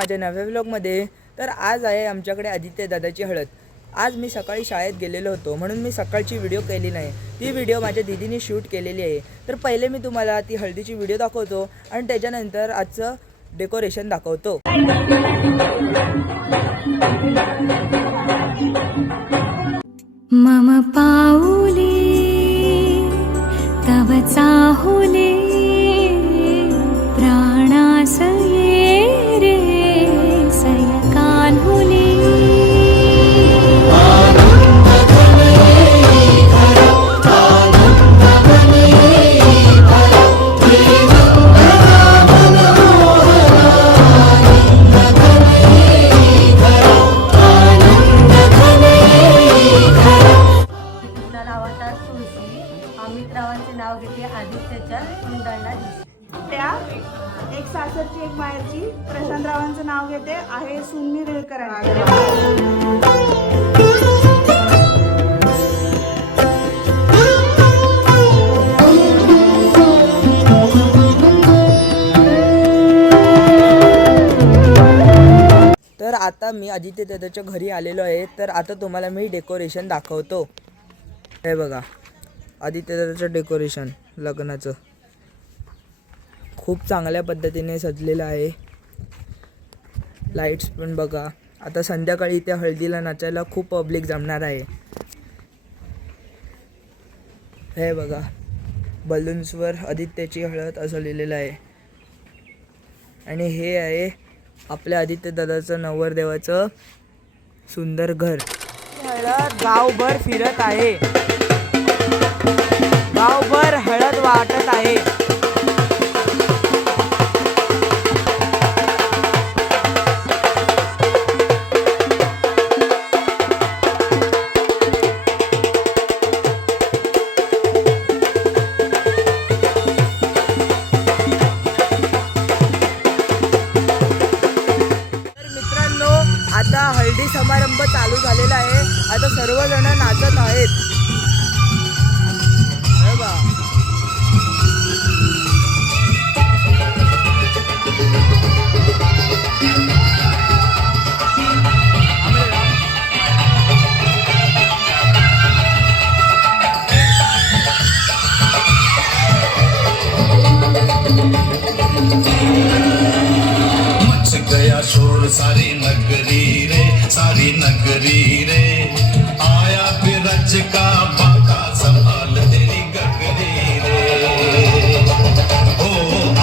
माझ्या नव्या व्लॉगमध्ये। तर आज आहे आमच्याकडे आदित्य दादाची हळद। आज मी सकाळी शाळेत गेलेलो होतो म्हणून मी सकाळची व्हिडिओ केली नाही, ती व्हिडिओ माझ्या दीदीने शूट केलेली आहे। तर पहिले मी तुम्हाला ती हळदीची व्हिडिओ दाखवतो आणि त्याच्यानंतर आजचं डेकोरेशन दाखवतो। मम पाऊले तव चाहुले प्राणासये रे सयकान्हुले। मित्रांचे नाव घेते आदित्यच्या कुंडला त्या एक सासरची एक बाहेरची प्रशांतरावांचं नाव घेते आहे सुन्नी रेळकरांचे। तर आता मी आदित्य दादाच्या घरी आलेलो आहे। तर आता तुम्हाला मी डेकोरेशन दाखवतो। हे बघा आदित्य दादाचं डेकोरेशन लग्नाचं खूप चांगल्या पद्धतीने सजलेलं आहे। लाईट्स पण बघा। आता संध्याकाळी त्या हळदीला नाचायला खूप पब्लिक जमणार आहे। हे बघा बलून्सवर आदित्यची हळद असं लिहिलेलं आहे आणि हे आहे आपल्या आदित्य दादाचं नवरदेवाचं सुंदर घर। हळद गावभर फिरत आहे, गावभर हळद वाटत आहे। आता हळदी समारंभ चालू झालेला आहे। आता सर्वजण नाचत आहेत। मच गया शोर सारी नगरी रे आया बिरज का बाका संभाल तेरी गगरी रे। ओ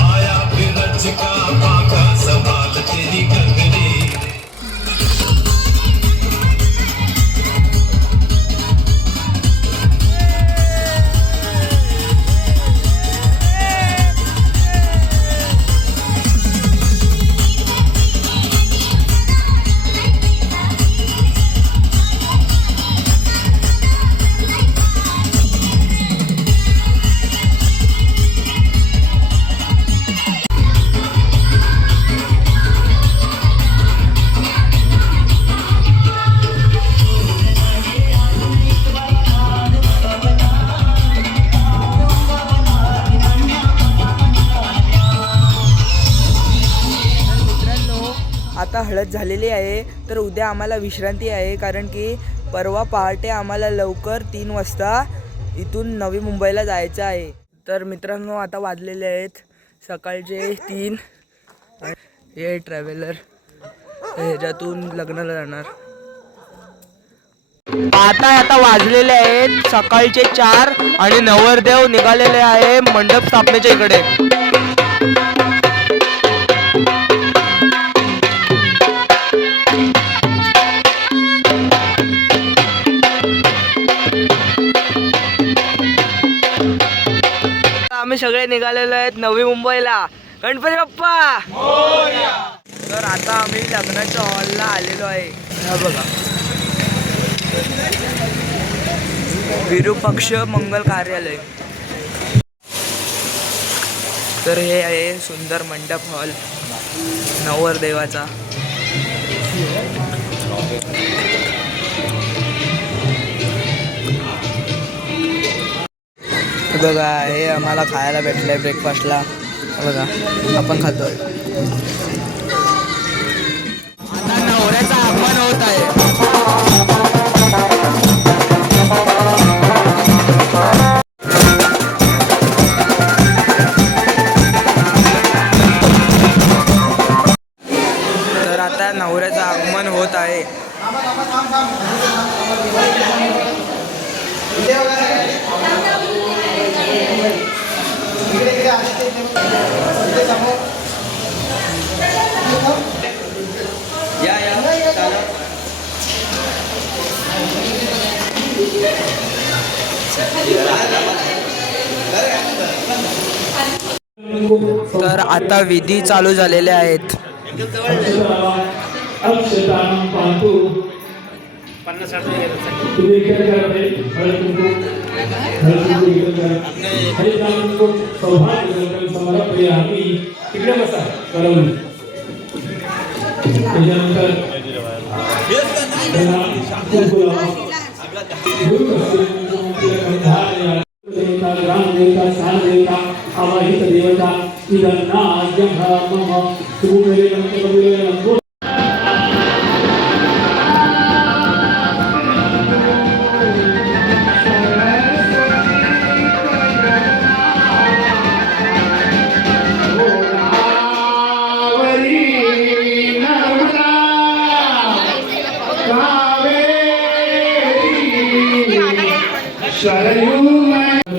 आया बिरज का बाका संभाल तेरी गगरी रे। आता हळद झालेली आहे तर उद्या आम्हाला विश्रांती आहे, कारण की परवा पहाटे आम्हाला लवकर 3 वाजता इथून नवी मुंबईला जायचं आहे। तर मित्रांनो आता वाजलेले आहेत सकाळचे 3। हे ट्रॅव्हलर ह्याच्यातून लग्नाला जाणार। आता वाजलेले आहेत सकाळचे 4 आणि नवरदेव निघालेले आहे मंडप स्थापनेच्या इकडे। आम्ही सगळे निघालेलो आहेत नवी मुंबईला। गणपती बाप्पा मोरया। तर आता आम्ही लग्नाच्या हॉलला आलेलो आहे। हा बघा विरूपक्ष मंगल कार्यालय। तर हे आहे सुंदर मंडप हॉल नवरदेवाचा। बघा हे आम्हाला खायला भेटलंय ब्रेकफास्टला। बघा आपण खातोय। तर आता विधी चालू झालेले आहेत. अक्षतां पातु तुम्ही काय करताय हरिनाम सौभाग्य समर्पयामी तिकडे बसा कळवून त्याच्यानंतर देवता ग्राम देवता स्थान देवता आवाहित देवता इदन्ना आद्यं मम सुमेरे नमो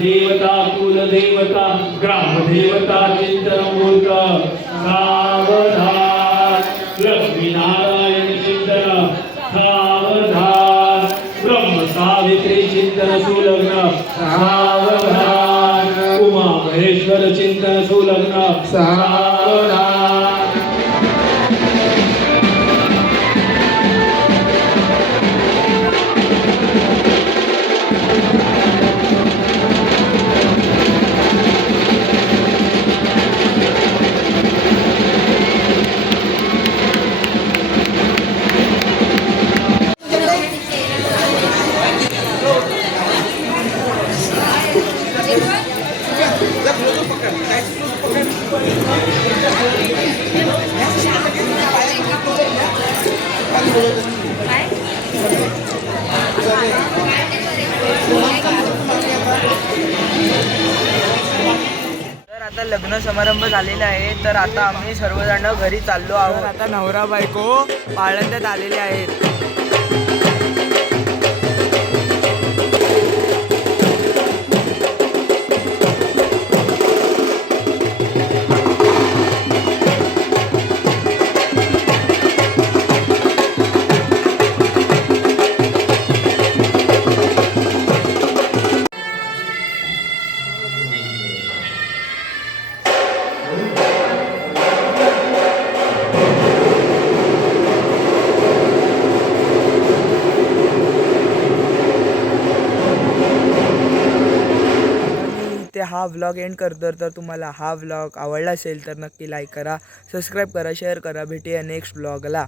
देवता कुल देवता ग्राम देवता चिंतन मूर्ख सावधान लक्ष्मी नारायण चिंतन सावधान ब्रह्म सावित्री चिंतन सुलग्न सावधान उमा महेश्वर चिंतन सुलग्न सावधान तर आता लग्न समारंभ झालेला आहे. तर आता आम्ही सर्वजण घरी चाललो आहोत. आता नवरा बायको पाळंद्यात आलेले आहेत. हा व्लॉग एंड करतो. तर तुम्हाला हा व्लॉग आवडला असेल तर नक्की लाईक करा, सबस्क्राईब करा, शेअर करा. भेटूया नेक्स्ट व्लॉगला.